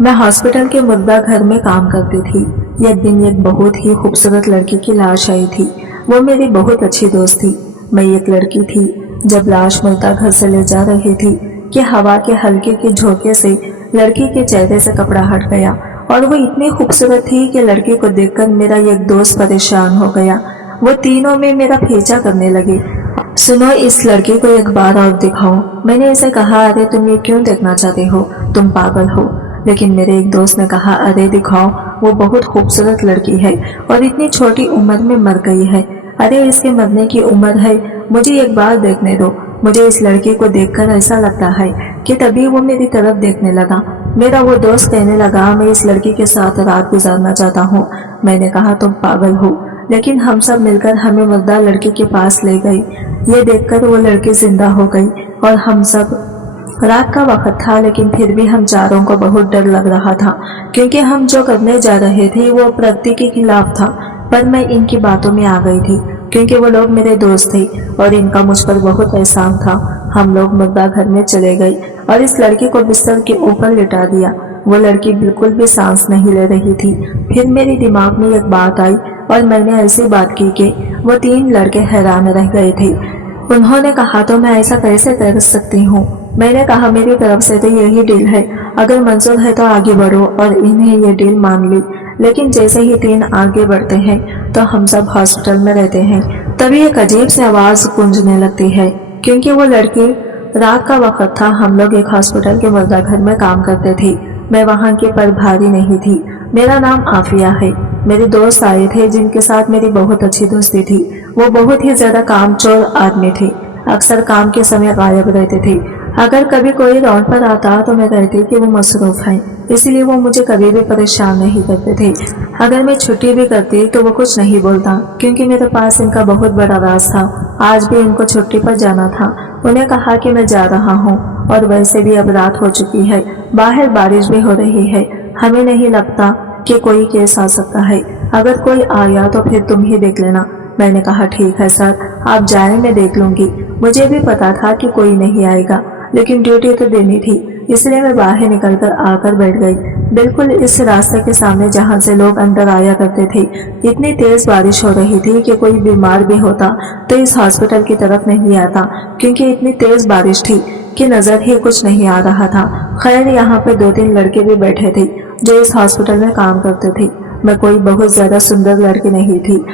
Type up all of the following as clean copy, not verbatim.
मैं हॉस्पिटल के मुर्दा घर में काम करती थी। एक दिन एक बहुत ही खूबसूरत लड़की की लाश आई थी। वो मेरी बहुत अच्छी दोस्त थी। मैं एक लड़की थी। जब लाश मुर्दा घर से ले जा रही थी कि हवा के हल्के के झोंके से लड़की के चेहरे से कपड़ा हट गया और वो इतनी खूबसूरत थी कि लड़की को देखकर मेरा एक दोस्त परेशान हो गया। वो तीनों में मेरा पीछा करने लगे। सुनो, इस लड़की को एक बार और दिखाओ। मैंने इसे कहा, अरे तुम ये क्यों देखना चाहते हो, तुम पागल हो। लेकिन मेरे एक दोस्त ने कहा, अरे दिखाओ, वो बहुत खूबसूरत लड़की है और इतनी छोटी उम्र में मर गई है। अरे इसके मरने की उम्र है, मुझे एक बार देखने दो। मुझे इस लड़की को देखकर ऐसा लगता है कि तभी वो मेरी तरफ देखने लगा। मेरा वो दोस्त कहने लगा, मैं इस लड़की के साथ रात गुजारना चाहता हूँ। मैंने कहा, तुम पागल हो। लेकिन हम सब मिलकर हमें मुर्दा लड़की के पास ले गई। ये देखकर वो लड़की जिंदा हो गई और हम सब, रात का वक्त था लेकिन फिर भी हम चारों को बहुत डर लग रहा था क्योंकि हम जो करने जा रहे थे वो प्रकृति के खिलाफ था। पर मैं इनकी बातों में आ गई थी क्योंकि वो लोग मेरे दोस्त थे और इनका मुझ पर बहुत एहसान था। हम लोग मुर्दा घर में चले गए और इस लड़की को बिस्तर के ऊपर लिटा दिया। वो लड़की बिल्कुल भी सांस नहीं ले रही थी। फिर मेरे दिमाग में एक बात आई और मैंने ऐसी बात की कि वो तीन लड़के हैरान रह गए थे। उन्होंने कहा, तो मैं ऐसा कैसे कर सकती हूँ। मैंने कहा, मेरी तरफ से तो यही डील है, अगर मंजूर है तो आगे बढ़ो, और इन्हें ये डील मान ली। लेकिन जैसे ही तीन आगे बढ़ते हैं तो हम सब हॉस्पिटल में रहते हैं। तभी एक अजीब सी आवाज गूंजने लगती है क्योंकि वो लड़की, रात का वक्त था। हम लोग एक हॉस्पिटल के मुर्दा घर में काम करते थे। मैं वहाँ की प्रभारी नहीं थी। मेरा नाम आफिया है। मेरे दोस्त आए थे जिनके साथ मेरी बहुत अच्छी दोस्ती थी। वो बहुत ही ज्यादा कामचोर आदमी थे। अक्सर काम के समय गायब रहते थे। अगर कभी कोई राउंड पर आता तो मैं कहती कि वो मसरूफ हैं, इसलिए वो मुझे कभी भी परेशान नहीं करते थे। अगर मैं छुट्टी भी करती तो वो कुछ नहीं बोलता क्योंकि मेरे पास इनका बहुत बड़ा राज था। आज भी इनको छुट्टी पर जाना था। उन्हें कहा कि मैं जा रहा हूँ और वैसे भी अब रात हो चुकी है, बाहर बारिश भी हो रही है। हमें नहीं लगता कि कोई केस आ सकता है। अगर कोई आया तो फिर तुम ही देख लेना। मैंने कहा, ठीक है सर, आप जाए, मैं देख लूंगी। मुझे भी पता था कि कोई नहीं आएगा लेकिन ड्यूटी तो देनी थी, इसलिए मैं बाहर निकलकर आकर बैठ गई, बिल्कुल इस रास्ते के सामने जहां से लोग अंदर आया करते थे। इतनी तेज बारिश हो रही थी कि कोई बीमार भी होता तो इस हॉस्पिटल की तरफ नहीं आता क्योंकि इतनी तेज बारिश थी कि नजर ही कुछ नहीं आ रहा था। खैर, यहाँ पे दो तीन लड़के भी बैठे थे जो इस हॉस्पिटल में काम करते थे। मैं कोई बहुत ज्यादा सुंदर लड़की नहीं थी,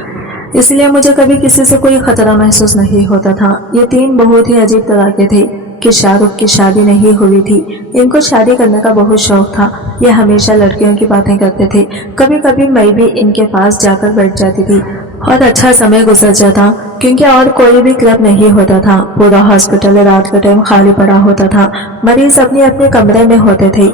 इसलिए मुझे कभी किसी से कोई खतरा महसूस नहीं होता था। ये तीन बहुत ही अजीब तरह के थे कि शाहरुख की शादी नहीं हुई थी। इनको शादी करने का बहुत शौक था। ये हमेशा लड़कियों की बातें करते थे। कभी कभी मैं भी इनके पास जाकर बैठ जाती थी और अच्छा समय गुजर जाता क्योंकि और कोई भी क्लब नहीं होता था। पूरा हॉस्पिटल रात के टाइम खाली पड़ा होता था। मरीज अपने अपने कमरे में होते थे,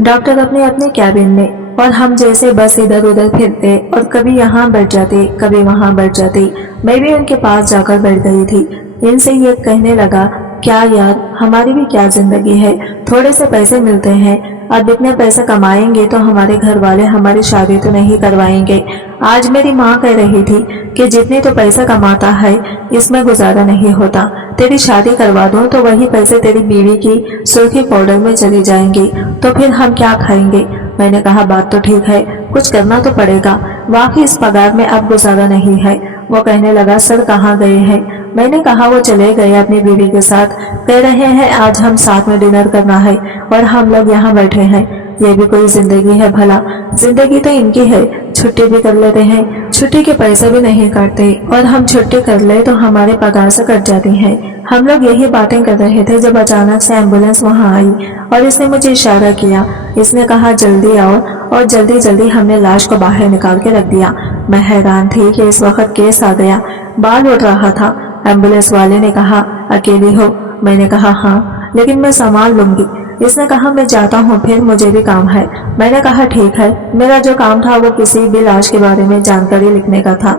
डॉक्टर अपने अपने कैबिन में, और हम जैसे बस इधर उधर फिरते और कभी यहाँ बैठ जाते कभी वहाँ बैठ जाते। मैं भी उनके पास जाकर बैठ गई थी। इनसे ये कहने लगा, क्या यार, हमारी भी क्या जिंदगी है, थोड़े से पैसे मिलते हैं, अब इतने पैसे कमाएंगे तो हमारे घर वाले हमारी शादी तो नहीं करवाएंगे। आज मेरी माँ कह रही थी कि जितने तो पैसा कमाता है इसमें गुजारा नहीं होता, तेरी शादी करवा दूं तो वही पैसे तेरी बीवी की सुर्खी पाउडर में चले जाएंगे, तो फिर हम क्या खाएंगे। मैंने कहा, बात तो ठीक है, कुछ करना तो पड़ेगा, वाकई इस पगार में अब गुजारा नहीं है। वो कहने लगा, सर कहाँ गए हैं। मैंने कहा, वो चले गए अपनी बीवी के साथ, कह रहे हैं आज हम साथ में डिनर करना है और हम लोग यहाँ बैठे हैं। ये भी कोई जिंदगी है भला, जिंदगी तो इनकी है, छुट्टी भी कर लेते हैं, छुट्टी के पैसे भी नहीं काटते, और हम छुट्टी कर ले तो हमारे पगार से कट जाती है। हम लोग यही बातें कर रहे थे जब अचानक से एम्बुलेंस वहाँ आई और इसने मुझे इशारा किया। इसने कहा, जल्दी आओ, और जल्दी जल्दी हमने लाश को बाहर निकाल के रख दिया। मैं हैरान थी कि इस वक्त केस आ गया। बाल उठ रहा था। एम्बुलेंस वाले ने कहा, अकेली हो। मैंने कहा, हाँ, लेकिन मैं संभाल लूंगी। इसने कहा, मैं जाता हूँ, फिर मुझे भी काम है। मैंने कहा, ठीक है। मेरा जो काम था वो किसी भी लाश के बारे में जानकारी लिखने का था।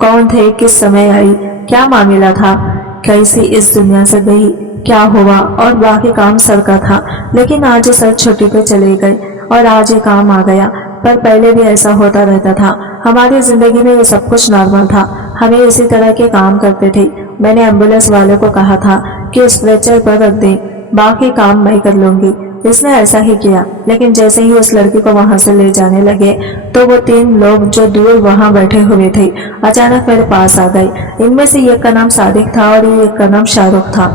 कौन थे, किस समय आई, क्या मामला था, कैसी इस दुनिया से गई, क्या हुआ, और बाकी काम सर का था। लेकिन आज सर छुट्टी पे चले गए और आज ये काम आ गया। पर पहले भी ऐसा होता रहता था। हमारी जिंदगी में ये सब कुछ नॉर्मल था। हमें इसी तरह के काम करते थे। मैंने एम्बुलेंस वाले को कहा था कि स्ट्रेचर पर रख दे, बाकी काम मैं कर लूंगी। इसने ऐसा ही किया, लेकिन जैसे ही उस लड़की को वहां से ले जाने लगे तो वो 3 लोग जो दूर वहां बैठे हुए थे अचानक मेरे पास आ गए। इनमें से एक का नाम सादिक था और एक का नाम शाहरुख था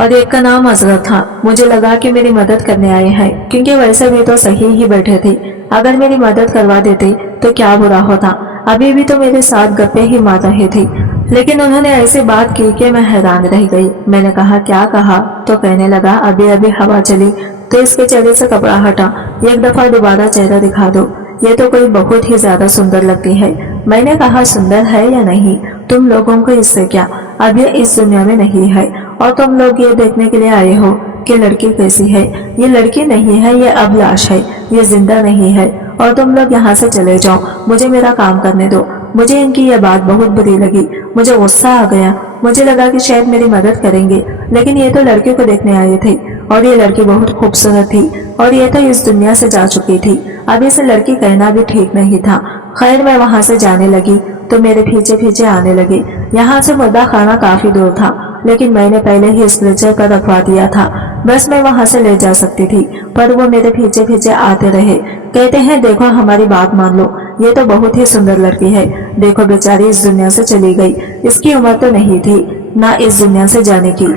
और एक का नाम अजगर था। मुझे लगा कि मेरी मदद करने आए हैं, क्योंकि वैसे भी तो सही ही बैठे थे। अगर मेरी मदद करवा देते तो क्या बुरा होता, अभी भी तो मेरे साथ गप्पे ही मार रहे थे। लेकिन उन्होंने ऐसी बात की कि मैं हैरान रह गई। मैंने कहा क्या कहा, तो कहने लगा अभी अभी हवा चली तो इसके चेहरे से कपड़ा हटा, एक दफा दोबारा चेहरा दिखा दो, ये तो कोई बहुत ही ज्यादा सुंदर लगती है। मैंने कहा सुंदर है या नहीं, तुम लोगों को इससे क्या, अब ये इस दुनिया में नहीं है और तुम लोग ये देखने के लिए आए हो कि लड़की कैसी है। ये लड़की नहीं है, ये अब लाश है, ये जिंदा नहीं है और तुम लोग यहाँ से चले जाओ, मुझे मेरा काम करने दो। मुझे इनकी यह बात बहुत बुरी लगी, मुझे गुस्सा आ गया। मुझे लगा कि शायद मेरी मदद करेंगे, लेकिन ये तो लड़की को देखने आए थे और ये लड़की बहुत खूबसूरत थी और ये तो इस दुनिया से जा चुकी थी। अब इसे लड़की कहना भी ठीक नहीं था। खैर मैं वहां से जाने लगी तो मेरे पीछे पीछे आने लगे। यहाँ से मुर्दा खाना काफी दूर था, लेकिन मैंने पहले ही स्ट्रेचर पर रखवा दिया था, बस मैं वहां से ले जा सकती थी, पर वो मेरे पीछे पीछे आते रहे। कहते हैं देखो हमारी बात मान लो, ये तो बहुत ही सुंदर लड़की है, देखो बेचारी इस दुनिया से चली गई, इसकी उम्र तो नहीं थी ना इस दुनिया से जाने की,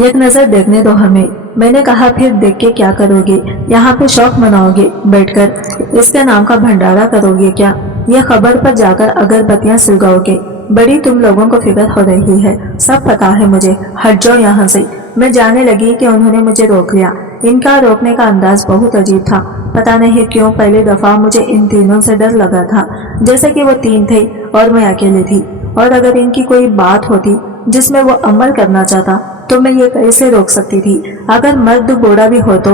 एक नजर देखने दो हमें। मैंने कहा फिर देख के क्या करोगे, यहाँ पे शौक मनाओगे बैठकर, इसके नाम का भंडारा करोगे क्या, यह खबर पर जाकर अगरबत्तियां सुलगाओगे, बड़ी तुम लोगों को फिक्र हो रही है, सब पता है मुझे, हट जाओ यहाँ से। मैं जाने लगी कि उन्होंने मुझे रोक लिया। इनका रोकने का अंदाज बहुत अजीब था, पता नहीं क्यों पहली दफा मुझे इन तीनों से डर लगा था, जैसे कि वो 3 थे और मैं अकेली थी, और अगर इनकी कोई बात होती जिसमें वो अमल करना चाहता तो मैं ये कैसे रोक सकती थी। अगर मर्द बूढ़ा भी हो तो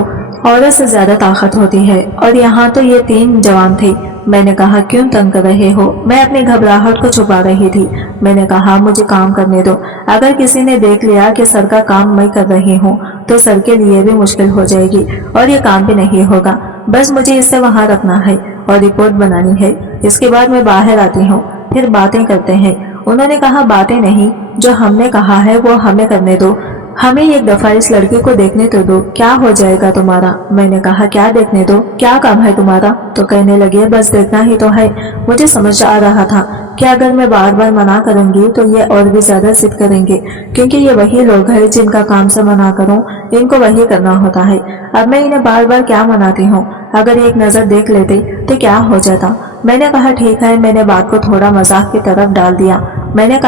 औरत से ज्यादा ताकत होती है, और यहाँ तो ये 3 जवान थे। मैंने कहा क्यों तंग कर रहे हो, मैं अपनी घबराहट को छुपा रही थी। मैंने कहा मुझे काम करने दो, अगर किसी ने देख लिया कि सर का काम मैं कर रही हूँ तो सर के लिए भी मुश्किल हो जाएगी और ये काम भी नहीं होगा। बस मुझे इससे वहाँ रखना है और रिपोर्ट बनानी है, इसके बाद मैं बाहर आती हूँ, फिर बातें करते हैं। उन्होंने कहा बातें नहीं, जो हमने कहा है वो हमें करने दो, हमें एक दफा इस लड़की को देखने तो दो, क्या हो जाएगा तुम्हारा। मैंने कहा क्या देखने दो, क्या काम है तुम्हारा। तो कहने लगे बस देखना ही तो है। मुझे समझ आ रहा था कि अगर मैं बार बार मना करूंगी तो ये और भी ज्यादा जिद करेंगे, क्योंकि ये वही लोग हैं जिनका काम से मना करूं इनको वही करना होता है। अब मैं इन्हें बार बार क्या मनाती हूँ, अगर एक नजर देख लेते तो क्या हो जाता। मैंने कहा ठीक है, मैंने बात को थोड़ा मजाक की तरफ डाल दिया। मैंने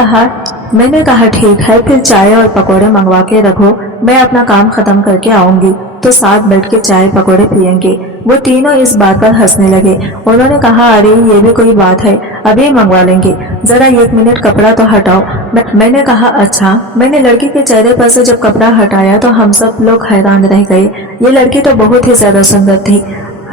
कहा ठीक है, फिर चाय और पकोड़े मंगवा के रखो, मैं अपना काम खत्म करके आऊंगी तो साथ बैठ के चाय पकोड़े पियेंगे। वो तीनों इस बात पर हंसने लगे। उन्होंने कहा अरे ये भी कोई बात है, अभी मंगवा लेंगे, जरा 1 मिनट कपड़ा तो हटाओ। मैंने कहा अच्छा। मैंने लड़की के चेहरे पर से जब कपड़ा हटाया तो हम सब लोग हैरान रह गए। ये लड़की तो बहुत ही ज्यादा सुंदर थी,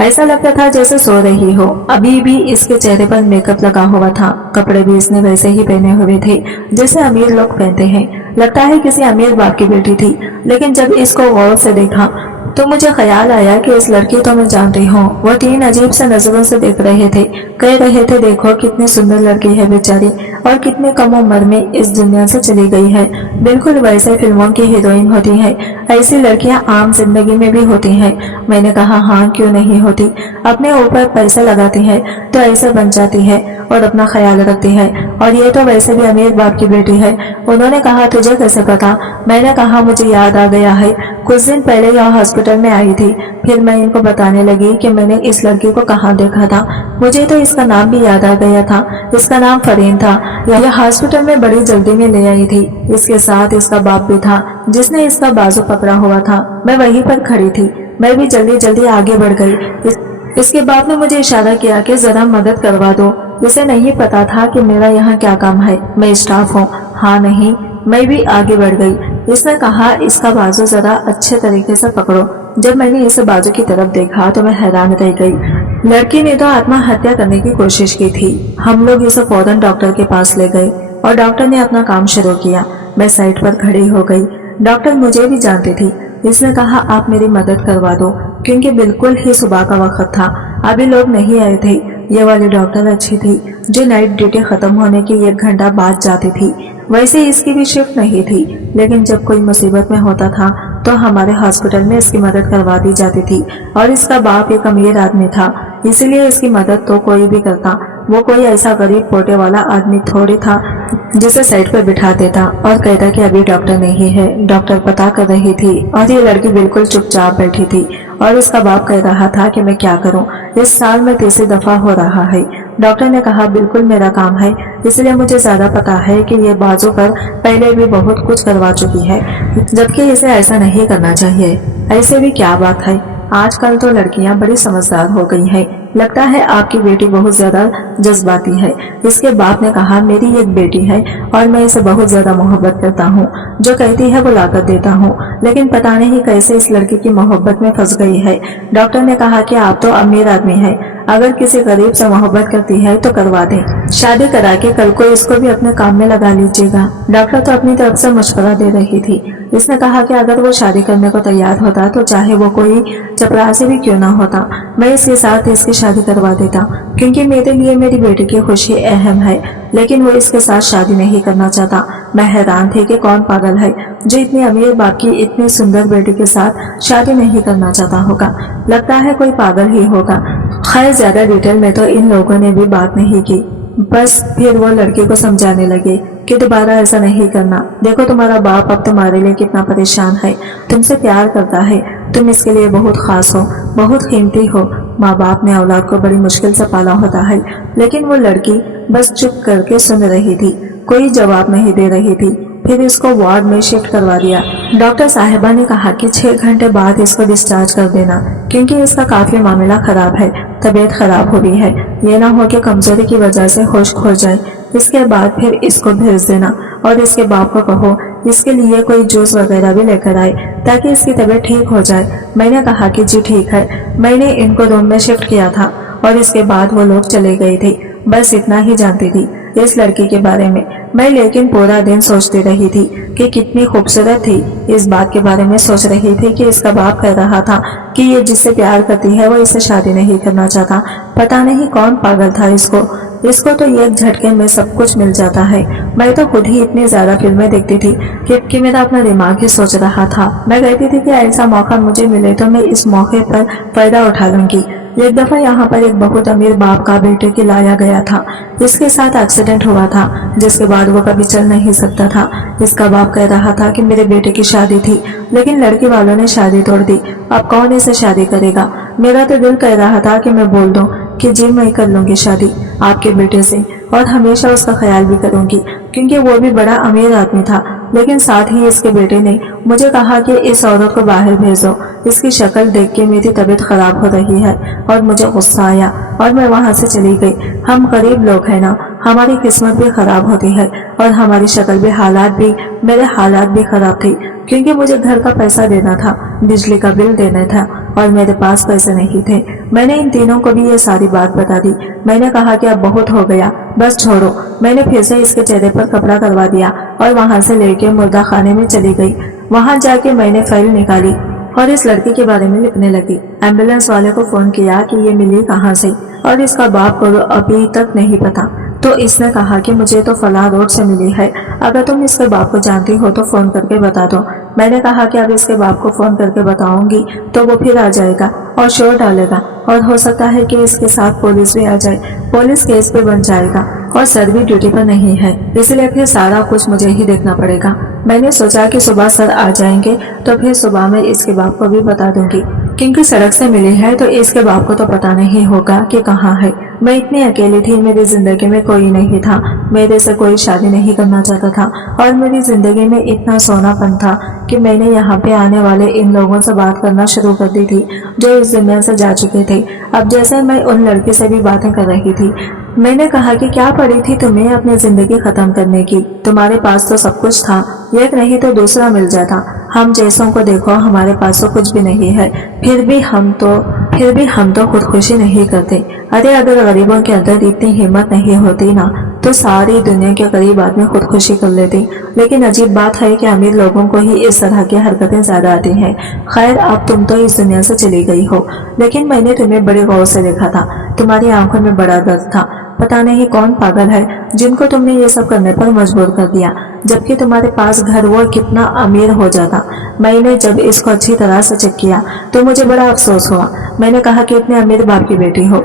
ऐसा लगता था जैसे सो रही हो। अभी भी इसके चेहरे पर मेकअप लगा हुआ था, कपड़े भी इसने वैसे ही पहने हुए थे जैसे अमीर लोग पहनते हैं। लगता है किसी अमीर बाप की बेटी थी। लेकिन जब इसको गौर से देखा तो मुझे ख्याल आया कि इस लड़की तो मैं जानती हूँ। वो 3 अजीब से नजरों से देख रहे थे, कह रहे थे देखो कितनी सुंदर लड़की है बेचारी, और कितने कम उम्र में इस दुनिया से चली गई है। बिल्कुल वैसे फिल्मों की हीरोइन होती है, ऐसी लड़कियां आम जिंदगी में भी होती हैं। मैंने कहा हाँ क्यों नहीं होती, अपने ऊपर पैसा लगाती है तो ऐसे बन जाती है और अपना ख्याल रखती है, और ये तो वैसे भी अमीर बाप की बेटी है। उन्होंने कहा तुझे कैसे पता। मैंने कहा मुझे याद आ गया है, कुछ दिन पहले यह हॉस्पिटल में आई थी। फिर मैं इनको बताने लगी कि मैंने इस लड़की को कहाँ देखा था। मुझे तो इसका नाम भी याद आ गया था, इसका नाम फरीन था। यह हॉस्पिटल में बड़ी जल्दी में ले आई थी, इसके साथ इसका बाप भी था जिसने इसका बाजू पकड़ा हुआ था। मैं वहीं पर खड़ी थी, मैं भी जल्दी जल्दी आगे बढ़ गई। इसके बाप ने मुझे इशारा किया कि जरा मदद करवा दो। इसे नहीं पता था कि मेरा यहाँ क्या काम है, मैं स्टाफ हूँ। हाँ नहीं, मैं भी आगे बढ़ गई। इसने कहा इसका बाजू जरा अच्छे तरीके से पकड़ो। जब मैंने इस बाजू की तरफ देखा तो मैं हैरान रह गई। लड़की ने तो आत्महत्या करने की कोशिश की थी। हम लोग इसे फौरन डॉक्टर के पास ले गए और डॉक्टर ने अपना काम शुरू किया। मैं साइड पर खड़ी हो गई। डॉक्टर मुझे भी जानती थी। इसने कहा आप मेरी मदद करवा दो, क्योंकि बिल्कुल ही सुबह का वक्त था, अभी लोग नहीं आए थे। ये वाली डॉक्टर अच्छी थी, जो नाइट ड्यूटी खत्म होने के 1 घंटा बाद जाती थी। वैसे इसकी भी शिफ्ट नहीं थी, लेकिन जब कोई मुसीबत में होता था تو ہمارے ہاسپٹل میں اس کی مدد کروا دی جاتی تھی، اور اس کا باپ ایک امیر آدمی تھا، اسی لیے اس کی مدد تو کوئی بھی کرتا۔ وہ کوئی ایسا غریب پوٹے والا آدمی تھوڑی تھا جسے سائٹ پر بٹھا دیتا اور کہتا کہ ابھی ڈاکٹر نہیں ہے۔ ڈاکٹر پتا کر رہی تھی اور یہ لڑکی بالکل چپ چاپ بیٹھی تھی، اور اس کا باپ کہہ رہا تھا کہ میں کیا کروں، اس سال میں تیسری دفعہ ہو رہا ہے۔ ڈاکٹر نے کہا بالکل میرا کام ہے، اس لیے مجھے زیادہ پتا ہے کہ یہ بازو پر پہلے بھی بہت کچھ کروا چکی ہے، جبکہ اسے ایسا نہیں کرنا چاہیے۔ ایسے بھی کیا بات ہے، آج کل تو لڑکیاں بڑی سمجھدار ہو گئی ہیں، لگتا ہے آپ کی بیٹی بہت زیادہ جذباتی ہے۔ اس کے باپ نے کہا میری ایک بیٹی ہے اور میں اسے بہت زیادہ محبت کرتا ہوں، جو کہتی ہے وہ لا کر دیتا ہوں، لیکن پتہ نہیں کیسے اس لڑکی کی محبت میں پھنس گئی ہے۔ ڈاکٹر نے کہا کہ آپ تو امیر آدمی ہیں، اگر کسی غریب سے محبت کرتی ہے تو کروا دیں، شادی کرا کے کل کو اس کو بھی اپنے کام میں لگا لیجیے گا۔ ڈاکٹر تو اپنی طرف سے مشورہ دے رہی تھی۔ اس نے کہا کہ اگر وہ شادی کرنے کو تیار ہوتا تو چاہے وہ کوئی چپراسی بھی کیوں نہ ہوتا، میں اس کے ساتھ اس کی شادی کروا دیتا، کیونکہ میرے لیے میری بیٹی کی خوشی اہم ہے، لیکن وہ اس کے ساتھ شادی نہیں کرنا چاہتا۔ میں حیران تھی کہ کون پاگل ہے جو اتنی امیر باپ کی اتنی سندر بیٹی کے ساتھ شادی نہیں کرنا چاہتا ہوگا، لگتا ہے کوئی پاگل ہی ہوگا۔ خیر زیادہ ڈیٹیل میں تو ان لوگوں نے بھی بات نہیں کی، بس پھر وہ لڑکی کو سمجھانے لگے کہ دوبارہ ایسا نہیں کرنا، دیکھو تمہارا باپ اب تمہارے لیے کتنا پریشان ہے، تم سے پیار کرتا ہے، تم اس کے لیے بہت خاص ہو، بہت قیمتی ہو۔ ماں باپ نے اولاد کو بڑی مشکل سے پالا ہوتا ہے، لیکن وہ لڑکی بس چپ کر کے سن رہی تھی، کوئی جواب نہیں دے رہی تھی۔ پھر اس کو وارڈ میں شفٹ کروا دیا۔ ڈاکٹر صاحبہ نے کہا کہ 6 گھنٹے بعد اس کو ڈسچارج کر دینا، کیونکہ اس کا کافی معاملہ خراب ہے، طبیعت خراب ہو گئی ہے، یہ نہ ہو کہ کمزوری کی وجہ سے ہوش کھو جائے۔ اس کے بعد پھر اس کو بھیج دینا، اور اس کے باپ کو کہو اس کے لیے کوئی جوس وغیرہ بھی لے کر آئے تاکہ اس کی طبیعت ٹھیک ہو جائے۔ میں نے کہا کہ جی ٹھیک ہے۔ میں نے ان کو روم میں شفٹ کیا تھا اور اس کے بعد وہ لوگ چلے گئے تھے، بس اتنا ہی جانتی تھی اس لڑکی کے بارے میں لیکن پورا دن سوچتی رہی تھی کہ کتنی خوبصورت تھی۔ اس بات کے بارے میں سوچ رہی تھی کہ اس کا باپ کہہ رہا تھا کہ یہ جس سے پیار کرتی ہے وہ اس سے شادی نہیں کرنا چاہتا، پتہ نہیں کون پاگل تھا اس کو تو ایک جھٹکے میں سب کچھ مل جاتا ہے۔ میں تو خود ہی اتنی زیادہ فلمیں دیکھتی تھی کہ میرا اپنا دماغ ہی سوچ رہا تھا۔ میں کہتی تھی کہ ایسا موقع مجھے ملے تو میں اس موقع پر فائدہ اٹھا لوں گی۔ ایک دفعہ یہاں پر ایک بہت امیر باپ کا بیٹے کے لایا گیا تھا، اس کے ساتھ ایکسیڈنٹ ہوا تھا، جس کے بعد وہ کبھی چل نہیں سکتا تھا۔ اس کا باپ کہہ رہا تھا کہ میرے بیٹے کی شادی تھی، لیکن لڑکی والوں نے شادی توڑ دی، اب کون اسے شادی کرے گا؟ میرا تو دل کہہ رہا تھا کہ میں بول دوں کہ جی میں کر لوں گی شادی آپ کے بیٹے سے، اور ہمیشہ اس کا خیال بھی کروں گی، کیونکہ وہ بھی بڑا امیر آدمی تھا۔ لیکن ساتھ ہی اس کے بیٹے نے مجھے کہا کہ اس عورت کو باہر بھیجو، اس کی شکل دیکھ کے میری طبیعت خراب ہو رہی ہے، اور مجھے غصہ آیا اور میں وہاں سے چلی گئی۔ ہم غریب لوگ ہیں نا، ہماری قسمت بھی خراب ہوتی ہے اور ہماری شکل بھی، میرے حالات بھی خراب تھی، کیونکہ مجھے گھر کا پیسہ دینا تھا، بجلی کا بل دینا تھا، اور میرے پاس پیسے نہیں تھے۔ میں نے ان تینوں کو بھی یہ ساری بات بتا دی۔ میں نے کہا کہ اب بہت ہو گیا، بس چھوڑو۔ میں نے پھر سے اس کے چہرے پر کپڑا کروا دیا اور وہاں سے لے کے مردہ خانے میں چلی گئی۔ وہاں جا کے میں نے فائل نکالی اور اس لڑکی کے بارے میں لکھنے لگی۔ ایمبولینس والے کو فون کیا کہ یہ ملی کہاں سے، اور اس کا باپ کو ابھی تک نہیں پتا۔ تو اس نے کہا کہ مجھے تو فلاں روڈ سے ملی ہے، اگر تم اس کے باپ کو جانتی ہو تو فون کر کے بتا دو۔ میں نے کہا کہ اب اس کے باپ کو فون کر کے بتاؤں گی تو وہ پھر آ جائے گا اور شور ڈالے گا، اور ہو سکتا ہے کہ اس کے ساتھ پولیس بھی آ جائے، پولیس کیس پہ بن جائے گا، اور سر بھی ڈیوٹی پر نہیں ہے، اس لیے پھر سارا کچھ مجھے ہی دیکھنا پڑے گا۔ میں نے سوچا کہ صبح سر آ جائیں گے تو پھر صبح میں اس کے باپ کو بھی بتا دوں گی، کیونکہ سڑک سے ملی ہے تو اس کے باپ کو تو پتا نہیں ہوگا کہ کہاں ہے۔ میں اتنی اکیلی تھی، میری زندگی میں کوئی نہیں تھا، میرے سے کوئی شادی نہیں کرنا چاہتا تھا، اور میری زندگی میں اتنا سونا پن تھا کہ میں نے یہاں پہ آنے والے ان لوگوں سے بات کرنا شروع کر دی تھی جو اس دنیا سے جا چکے تھے۔ اب جیسے میں ان لڑکی سے بھی باتیں کر رہی تھی، میں نے کہا کہ کیا پڑی تھی تمہیں اپنی زندگی ختم کرنے کی، تمہارے پاس تو سب کچھ تھا، ایک نہیں تو دوسرا مل جاتا، ہم جیسوں کو دیکھو، ہمارے پاس تو کچھ بھی نہیں ہے، پھر بھی ہم تو خودکشی نہیں کرتے۔ ارے اگر غریبوں کے اندر اتنی ہمت نہیں ہوتی نا تو ساری دنیا کے غریب آدمی خودکشی کر لیتے، لیکن عجیب بات ہے کہ امیر لوگوں کو ہی اس طرح کی حرکتیں زیادہ آتی ہیں۔ خیر اب تم تو اس دنیا سے چلی گئی ہو، لیکن میں نے تمہیں بڑے غور سے دیکھا تھا، تمہاری آنکھوں میں بڑا درد تھا، पता नहीं कौन पागल है जिनको तुमने ये सब करने पर मजबूर कर दिया, जबकि तुम्हारे पास घर वो कितना अमीर हो जाता। मैंने जब इसको अच्छी तरह से चेक किया तो मुझे बड़ा अफसोस हुआ। मैंने कहा कि इतने अमीर बाप की बेटी हो,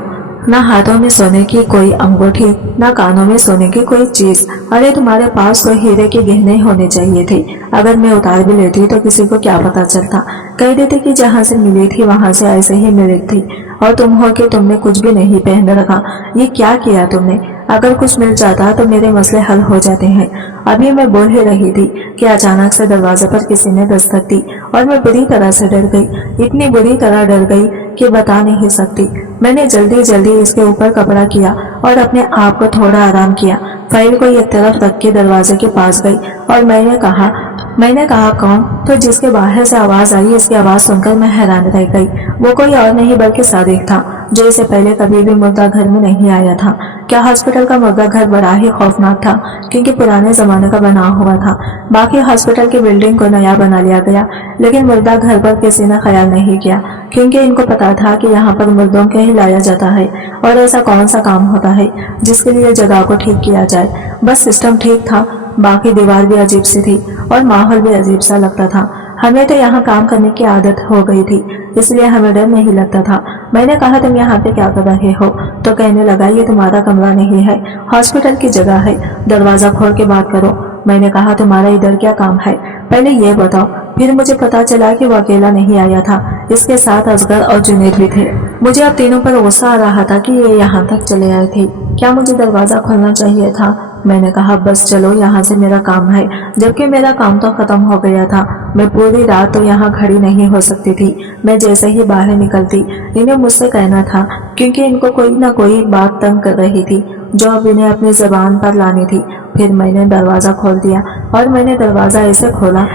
ना हाथों में सोने की कोई अंगूठी, ना कानों में सोने की कोई चीज। अरे तुम्हारे पास तो हीरे के गहने होने चाहिए थे। अगर मैं उतार भी लेती तो किसी को क्या पता चलता, कह देते कि जहाँ से मिली थी वहां से ऐसे ही मिली थी। और तुम हो कि तुमने कुछ भी नहीं पहन रखा। ये क्या किया तुमने? अगर कुछ मिल जाता तो मेरे मसले हल हो जाते हैं। अभी मैं बोल ही रही थी कि अचानक से दरवाजे पर किसी ने दस्तक दी और मैं बुरी तरह से डर गई। इतनी बुरी तरह डर गई कि बता नहीं सकती। मैंने जल्दी जल्दी इसके ऊपर कपड़ा किया और अपने आप को थोड़ा आराम किया। फाइल को एक तरफ रख के दरवाजे के पास गई और मैंने कहा कौन? तो जिसके बाहर से आवाज आई, इसकी आवाज सुनकर मैं हैरान रह गई। वो कोई और नहीं बल्कि सादिक था, जो इससे पहले कभी भी मुर्दा घर में नहीं आया था। क्या हॉस्पिटल का मुर्दा घर बड़ा ही खौफनाक था, क्योंकि पुराने जमाने का बना हुआ था। बाकी हॉस्पिटल की बिल्डिंग को नया बना लिया गया, लेकिन मुर्दा घर पर किसी ने ख्याल नहीं किया, क्योंकि इनको पता था कि यहाँ पर मुर्दों के ही लाया जाता है। और ऐसा कौन सा काम होता है जिसके लिए जगह को ठीक किया जाए। बस सिस्टम ठीक था, बाकी दीवार भी अजीब सी थी और माहौल भी अजीब सा लगता था। हमें तो यहाँ काम करने की आदत हो गई थी, इसलिए हमें डर नहीं लगता था। मैंने कहा तुम यहाँ पे क्या कर रहे हो? तो कहने लगा ये तुम्हारा कमरा नहीं है, हॉस्पिटल की जगह है, दरवाजा खोल के बात करो। मैंने कहा तुम्हारा इधर क्या काम है, पहले ये बताओ। फिर मुझे पता चला कि वो अकेला नहीं आया था, इसके साथ असगर और जुनैद भी थे। मुझे अब तीनों पर गुस्सा आ रहा था कि ये यहाँ तक चले आए थे। क्या मुझे दरवाजा खोलना चाहिए था? मैंने कहा बस चलो, यहाँ से मेरा काम है, जबकि मेरा काम तो खत्म हो गया था। मैं पूरी रात तो यहाँ खड़ी नहीं हो सकती थी। मैं जैसे ही बाहर निकलती इन्हें मुझसे कहना था, क्योंकि इनको कोई ना कोई बात तंग कर रही थी जो अब इन्हें अपनी जबान पर लानी थी। फिर मैंने दरवाजा खोल दिया और मैंने दरवाजा ऐसे खोला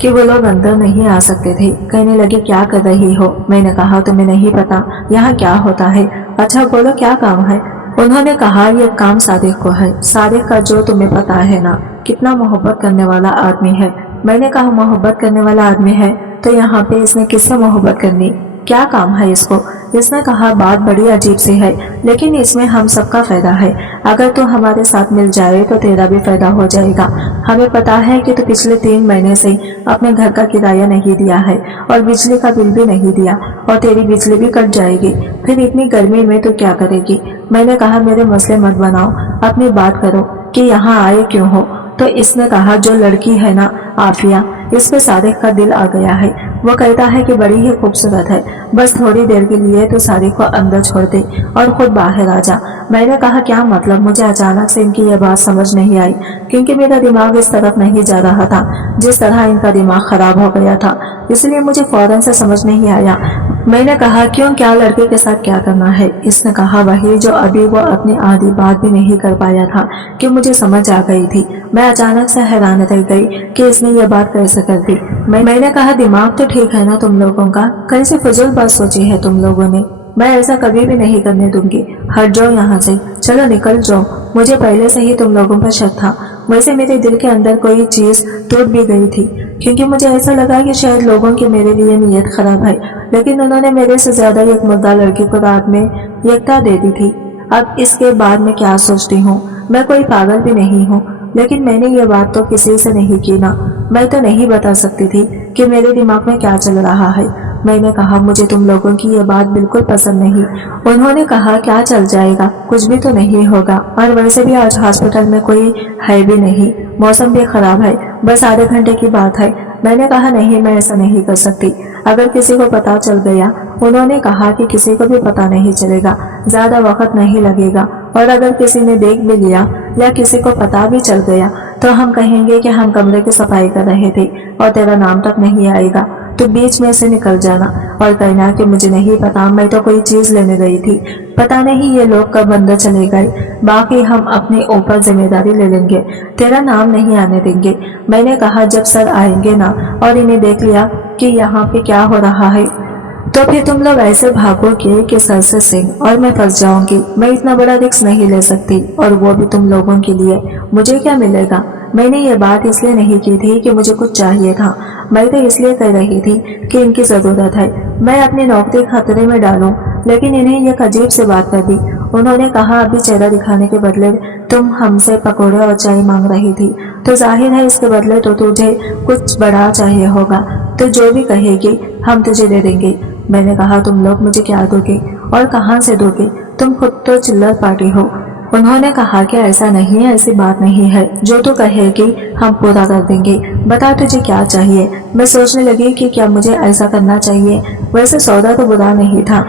कि वो लोग अंदर नहीं आ सकते थे। कहने लगे क्या कर रही हो? मैंने कहा तुम्हें नहीं पता यहाँ क्या होता है? अच्छा बोलो क्या काम है? उन्होंने कहा यह काम सादिक को है, सादिक का जो तुम्हें पता है ना, कितना मोहब्बत करने वाला आदमी है। मैंने कहा मोहब्बत करने वाला आदमी है तो यहाँ पे इसने किससे मोहब्बत करनी, क्या काम है इसको? इसने कहा बात बड़ी अजीब सी है, लेकिन इसमें हम सबका फायदा है। अगर तू हमारे साथ मिल जाए तो तेरा भी फायदा हो जाएगा। हमें पता है कि तू पिछले 3 महीने से अपने घर का किराया नहीं दिया है और बिजली का बिल भी नहीं दिया, और तेरी बिजली भी कट जाएगी। फिर इतनी गर्मी में तू क्या करेगी? मैंने कहा मेरे मसले मत बनाओ, अपनी बात करो कि यहाँ आए क्यों हो। तो इसने कहा जो लड़की है ना आफिया, इस पे सादिक का दिल आ गया है। वो कहता है कि बड़ी ही खूबसूरत है, बस थोड़ी देर के लिए तो सादिक को अंदर छोड़ दे और खुद बाहर आ जा। मैंने कहा क्या मतलब? मुझे अचानक से इनकी यह बात समझ नहीं आई, क्योंकि मेरा दिमाग इस तरफ नहीं जा रहा था जिस तरह इनका दिमाग खराब हो गया था, इसलिए मुझे फौरन से समझ नहीं आया। मैंने कहा क्यों, क्या लड़के के साथ क्या करना है? इसने कहा वही जो अभी वो अपनी आधी बात भी नहीं कर पाया था कि मुझे समझ आ गई थी। मैं अचानक से हैरान रह गई कि इसने ये बात कैसे कर दी। मैंने कहा दिमाग तो ठीक है ना तुम लोगों का, कैसे फजूल बात सोची है तुम लोगों ने? मैं ऐसा कभी भी नहीं करने दूंगी। हट जाओ यहाँ से, चलो निकल जाओ। मुझे पहले से ही तुम लोगों पर शक था। वैसे मेरे दिल के अंदर कोई चीज टूट भी गई थी, क्योंकि मुझे ऐसा लगा कि शायद लोगों की मेरे लिए नीयत खराब है, लेकिन उन्होंने मेरे से ज्यादा एक मुर्दा लड़की को रात में यकता दे दी थी। अब इसके बाद मैं क्या सोचती हूँ? मैं कोई पागल भी नहीं हूँ, लेकिन मैंने ये बात तो किसी से नहीं की ना। मैं तो नहीं बता सकती थी कि मेरे दिमाग में क्या चल रहा है। मैंने कहा मुझे तुम लोगों की ये बात बिल्कुल पसंद नहीं। उन्होंने कहा क्या चल जाएगा, कुछ भी तो नहीं होगा, और वैसे भी आज हॉस्पिटल में कोई है भी नहीं, मौसम भी खराब है, बस आधे घंटे की बात है। मैंने कहा नहीं, मैं ऐसा नहीं कर सकती, अगर किसी को पता चल गया। उन्होंने कहा कि किसी को भी पता नहीं चलेगा, ज्यादा वक्त नहीं लगेगा, और अगर किसी ने देख भी लिया या किसी को पता भी चल गया तो हम कहेंगे कि हम कमरे की सफाई कर रहे थे और तेरा नाम तक नहीं आएगा। तो बीच में से निकल जाना और कहना कि मुझे नहीं पता, मैं तो कोई चीज लेने गई थी, पता नहीं ये लोग कब अंदर चले गए, बाकी हम अपने ऊपर जिम्मेदारी ले लेंगे, तेरा नाम नहीं आने देंगे। मैंने कहा जब सर आएंगे ना और इन्हें देख लिया कि यहाँ पे क्या हो रहा है, तो फिर तुम लोग ऐसे भागोगे कि सर से सिंह, और मैं फंस जाऊंगी। मैं इतना बड़ा रिस्क नहीं ले सकती, और वो भी तुम लोगों के लिए। मुझे क्या मिलेगा? मैंने ये बात इसलिए नहीं की थी कि मुझे कुछ चाहिए था, मैं तो इसलिए कह रही थी कि इनकी जरूरत है, मैं अपनी नौकरी खतरे में डालूं। लेकिन इन्हें एक अजीब से बात कर दी انہوں نے کہا अभी चेहरा दिखाने के बदले तुम हमसे पकौड़े और चाय मांग रही थी, तो जाहिर है इसके बदले तो तुझे कुछ बड़ा चाहिए होगा, तो जो भी कहेगी हम तुझे दे देंगे। मैंने कहा तुम लोग मुझे क्या दोगे और कहाँ से दोगे, तुम खुद तो चिल्लर पार्टी हो। उन्होंने कहा कि ऐसा नहीं है, ऐसी बात नहीं है, जो तू कहेगी हम पूरा कर देंगे, बता तुझे क्या चाहिए। मैं सोचने लगी कि क्या मुझे ऐसा करना चाहिए। वैसे सौदा तो बुरा नहीं था,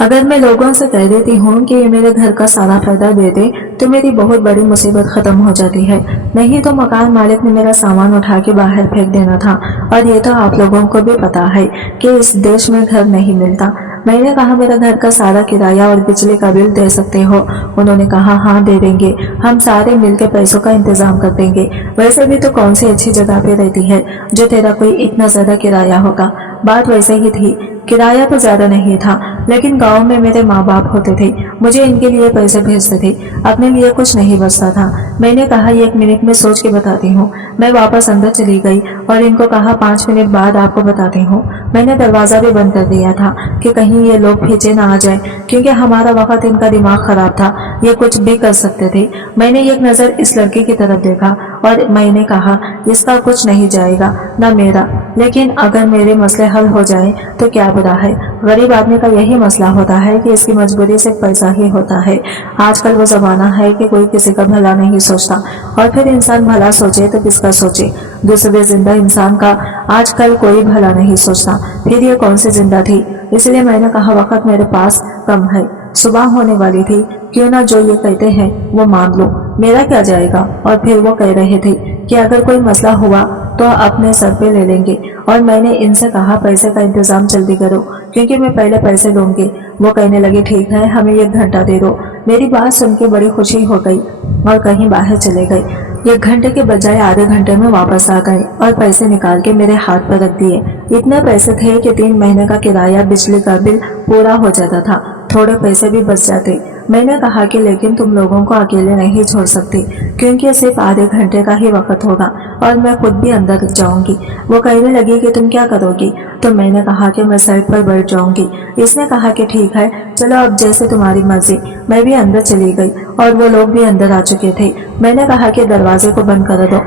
अगर मैं लोगों से कह देती हूँ कि ये मेरे घर का सारा फायदा दे दे तो मेरी बहुत बड़ी मुसीबत खत्म हो जाती है, नहीं तो मकान मालिक ने मेरा सामान उठा के बाहर फेंक देना था। और ये तो आप लोगों को भी पता है कि इस देश में घर नहीं मिलता। मैंने कहा मेरा घर का सारा किराया और बिजली का बिल दे सकते हो। उन्होंने कहा हाँ दे देंगे, हम सारे मिलकर पैसों का इंतजाम कर देंगे। वैसे भी तो कौन सी अच्छी जगह पे रहती है जो तेरा कोई इतना ज्यादा किराया होगा। बात वैसे ही थी, किराया तो ज्यादा नहीं था, लेकिन गांव में मेरे माँ बाप होते थे, मुझे इनके लिए पैसे भेजते थे, अपने लिए कुछ नहीं बचता था। मैंने कहा 1 मिनट में सोच के बताती हूँ। मैं वापस अंदर चली गई और इनको कहा 5 मिनट बाद आपको बताती हूँ। मैंने दरवाजा भी बंद कर दिया था कि कहीं ये लोग पीछे ना आ जाए, क्योंकि हमारा वक्त इनका दिमाग खराब था, ये कुछ भी कर सकते थे। मैंने एक नजर इस लड़की की तरफ देखा और मैंने कहा इसका कुछ नहीं जाएगा ना मेरा, लेकिन अगर मेरे मसले हल हो जाए तो क्या बुरा है। गरीब आदमी का यही मसला होता है कि इसकी मजबूरी से पैसा ही होता है। आजकल वो जमाना है कि कोई किसी का भला नहीं सोचता, और फिर इंसान भला सोचे तो किसका सोचे। दूसरे जिंदा इंसान का आजकल कोई भला नहीं सोचता, फिर ये कौन सी जिंदा थी। इसलिए मैंने कहा वक्त मेरे पास कम है, सुबह होने वाली थी, क्यों ना जो ये कहते हैं वो मान लो, मेरा क्या जाएगा। और फिर वो कह रहे थे कि अगर कोई मसला हुआ तो अपने सर पे ले लेंगे, और मैंने इनसे कहा पैसे का इंतजाम जल्दी करो क्योंकि मैं पहले पैसे लूंगी। वो कहने लगे ठीक है, हमें 1 घंटा दे दो। मेरी बात सुन के बड़ी खुशी हो गई और कहीं बाहर चले गए। 1 घंटे के बजाय आधे घंटे में वापस आ गए और पैसे निकाल के मेरे हाथ पर रख दिए। इतने पैसे थे कि 3 महीने का किराया, बिजली का बिल पूरा हो जाता था, थोड़े पैसे भी बच जाते। मैंने कहा कि लेकिन तुम लोगों को अकेले नहीं छोड़ सकती, क्योंकि सिर्फ आधे घंटे का ही वक्त होगा और मैं खुद भी अंदर जाऊंगी। वो कहने लगी कि तुम क्या करोगी, तो मैंने कहा कि मैं साइड पर बैठ जाऊंगी। इसने कहा कि ठीक है चलो अब जैसे तुम्हारी मर्जी। मैं भी अंदर चली गई और वो लोग भी अंदर आ चुके थे। मैंने कहा कि दरवाजे को बंद कर दो।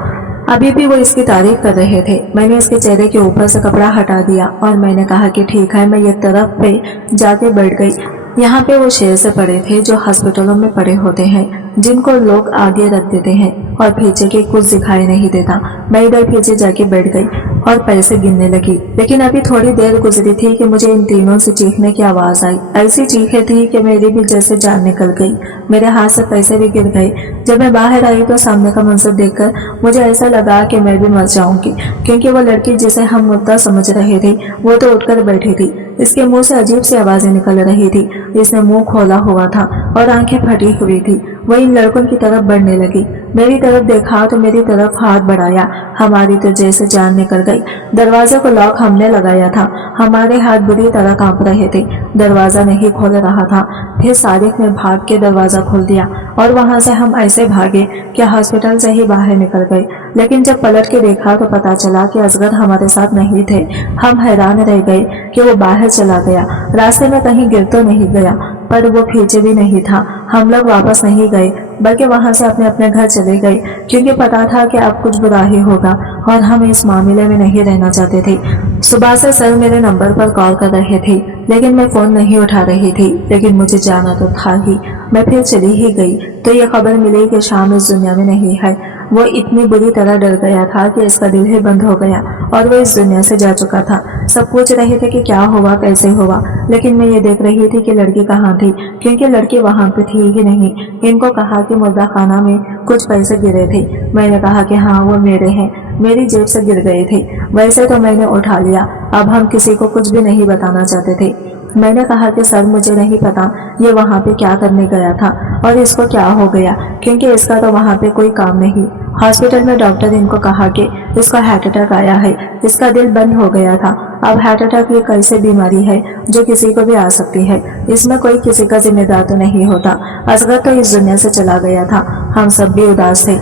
अभी भी वो इसकी तारीफ कर रहे थे। मैंने इसके चेहरे के ऊपर से कपड़ा हटा दिया और मैंने कहा कि ठीक है। मैं एक तरफ पे जाके बैठ गई। यहाँ पे वो शेर से पड़े थे जो हॉस्पिटलों में पड़े होते हैं, जिनको लोग आगे रख देते हैं और पीछे के कुछ दिखाई नहीं देता। मैं इधर पीछे जाके बैठ गई और पैसे गिनने लगी, लेकिन अभी थोड़ी देर गुजरी थी कि मुझे इन तीनों से चीखने की आवाज आई। ऐसी चीखें थी कि मेरी भी जैसे जान निकल गई, मेरे हाथ से पैसे भी गिर गए। जब मैं बाहर आई तो सामने का मंजर देखकर मुझे ऐसा लगा कि मैं भी मर जाऊंगी, क्योंकि वो लड़की जिसे हम मुद्दा समझ रहे थे वो तो उठकर बैठी थी। इसके मुंह से अजीब सी आवाजें निकल रही थी। इसने मुंह खोला हुआ था और आंखें फटी हुई थी। वो इन लड़कों की तरफ बढ़ने लगी। मेरी तरफ देखा तो मेरी तरफ हाथ बढ़ाया। हमारी तो जैसे जान निकल गई। दरवाजे को लॉक हमने लगाया था, हमारे हाथ बुरी तरह कांप रहे थे। दरवाजा नहीं खोल रहा था। फिर सादिक ने भाग के दरवाजा खोल दिया और वहां से हम ऐसे भागे कि हॉस्पिटल से ही बाहर निकल गए। लेकिन जब पलट के देखा तो पता चला कि असगर हमारे साथ नहीं थे। हम हैरान रह गए कि वो बाहर चला गया। रास्ते में कहीं गिर तो नहीं गया, पर वो पीछे भी नहीं था। हम लोग वापस नहीं गए, बल्कि वहां से अपने अपने घर चले गए, क्योंकि पता था कि अब कुछ बुरा ही होगा और हम इस मामले में नहीं रहना चाहते थे। सुबह से सर मेरे नंबर पर कॉल कर रहे थे, लेकिन मैं फोन नहीं उठा रही थी। लेकिन मुझे जाना तो था ही। मैं फिर चली ही गई तो ये खबर मिली कि शाम इस दुनिया में नहीं है। वो इतनी बुरी तरह डर गया था कि इसका दिल ही बंद हो गया और वो इस दुनिया से जा चुका था। सब पूछ रहे थे कि क्या हुआ, कैसे हुआ, लेकिन मैं ये देख रही थी कि लड़की कहाँ थी, क्योंकि लड़की वहां पे थी ही नहीं। इनको कहा कि मुर्दा खाना में कुछ पैसे गिरे थे। मैंने कहा कि हाँ वो मेरे हैं, मेरी जेब से गिर गए थे। वैसे तो मैंने उठा लिया। अब हम किसी को कुछ भी नहीं बताना चाहते थे। मैंने कहा कि सर मुझे नहीं पता ये वहाँ पे क्या करने गया था और इसको क्या हो गया, क्योंकि इसका तो वहाँ पे कोई काम नहीं। हॉस्पिटल में डॉक्टर इनको कहा कि इसको हार्ट अटैक आया है, इसका दिल बंद हो गया था। अब हार्ट अटैक एक ऐसी बीमारी है जो किसी को भी आ सकती है। इसमें कोई किसी का जिम्मेदार तो नहीं होता। असगर तो इस दुनिया से चला गया था हम सब भी उदास थे,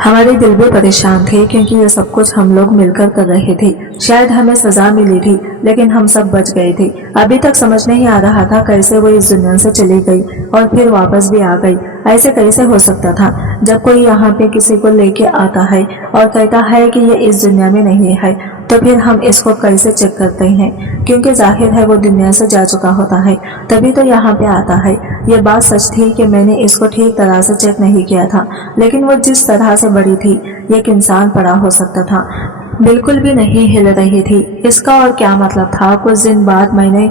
हमारे दिल भी परेशान थे क्योंकि ये सब कुछ हम लोग मिलकर कर रहे थे। शायद हमें सजा मिली थी लेकिन हम सब बच गए थे। अभी तक समझ नहीं आ रहा था कैसे वो इस दुनिया से चली गई और फिर वापस भी आ गई। ऐसे कैसे हो सकता था? जब कोई यहाँ पे किसी को लेके आता है और कहता है कि ये इस दुनिया में नहीं है, तो फिर हम इसको कैसे चेक करते हैं? क्योंकि जाहिर है वो दुनिया से जा चुका होता है, तभी तो यहाँ पे आता है। ये बात सच थी कि मैंने इसको ठीक तरह से चेक नहीं किया था, लेकिन वो जिस तरह से बड़ी थी, एक इंसान बड़ा हो सकता था। बिल्कुल भी नहीं हिल रही थी। इसका और क्या मतलब था? कुछ दिन बाद मैंने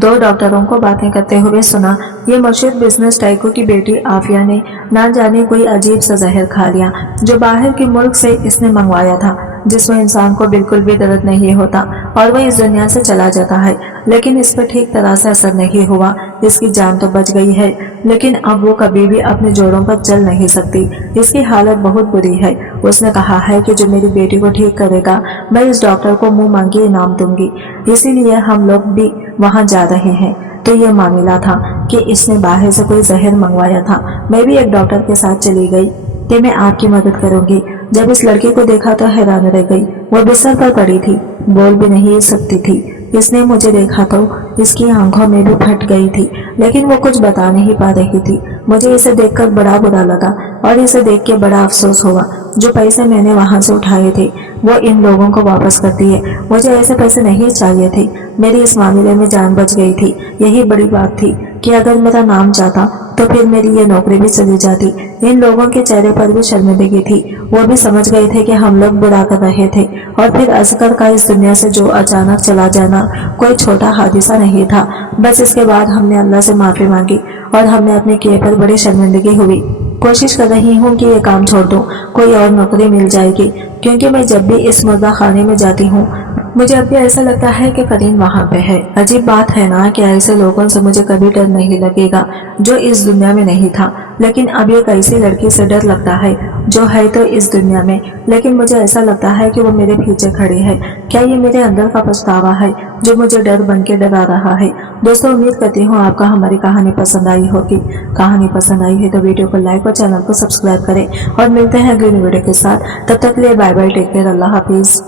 2 डॉक्टरों को बातें करते हुए सुना। ये मशहूर बिजनेस टाइकून की बेटी आफिया ने ना जाने कोई अजीब सा जहर खा लिया जो बाहर के मुल्क से इसने मंगवाया था, जिसमें इंसान को बिल्कुल भी दर्द नहीं होता और वह इस दुनिया से चला जाता है। लेकिन इस पर ठीक तरह से असर नहीं हुआ। इसकी जान तो बच गई है, लेकिन अब वो कभी भी अपने जोड़ों पर चल नहीं सकती। इसकी हालत बहुत बुरी है। उसने कहा है कि जो मेरी बेटी को ठीक करेगा, मैं इस डॉक्टर को मुंह मांगी इनाम दूंगी। इसीलिए हम लोग भी वहां जा रहे हैं। तो ये मामला था कि इसने बाहर से कोई जहर मंगवाया था। मैं भी एक डॉक्टर के साथ चली गई कि मैं आपकी मदद करूंगी। जब इस लड़की को देखा तो हैरान रह गई। वो बिस्तर पर पड़ी थी, बोल भी नहीं सकती थी। इसने मुझे देखा तो इसकी आंखों में भी फट गई थी, लेकिन वो कुछ बता नहीं पा रही थी। मुझे इसे देखकर बड़ा बुरा लगा और इसे देख के बड़ा अफसोस हुआ। जो पैसे मैंने वहां से उठाए थे वो इन लोगों को वापस कर दिए। मुझे ऐसे पैसे नहीं चाहिए थे। मेरी इस मामले में जान बच गई थी। यही बड़ी बात थी कि अगर मेरा नाम जाता तो फिर मेरी ये नौकरी भी चली जाती। इन लोगों के चेहरे पर भी शर्मिंदगी थी। वो भी समझ गए थे कि हम लोग बुरा कर रहे थे। और फिर असगर का इस दुनिया से जो अचानक चला जाना कोई छोटा हादसा नहीं था। बस इसके बाद हमने अल्लाह से माफी मांगी और हमने अपने किए पर बड़ी शर्मिंदगी हुई। कोशिश कर रही हूँ कि ये काम छोड़ दूँ, कोई और नौकरी मिल जाएगी, क्योंकि मैं जब भी इस मुर्दा खाने में जाती हूँ मुझे अब भी ऐसा लगता है कि करीम वहाँ पे है। अजीब बात है ना कि ऐसे लोगों से मुझे कभी डर नहीं लगेगा जो इस दुनिया में नहीं था, लेकिन अब एक ऐसी लड़की से डर लगता है जो है तो इस दुनिया में, लेकिन मुझे ऐसा लगता है कि वो मेरे पीछे खड़ी है। क्या ये मेरे अंदर का पछतावा है जो मुझे डर बन के डरा रहा है? दोस्तों, उम्मीद करती हूँ आपका हमारी कहानी पसंद आई होगी। कहानी पसंद आई है तो वीडियो को लाइक और चैनल को सब्सक्राइब करें और मिलते हैं अगली वीडियो के साथ। तब तक के लिए बाय बाय, टेक केयर, अल्लाह हाफिज।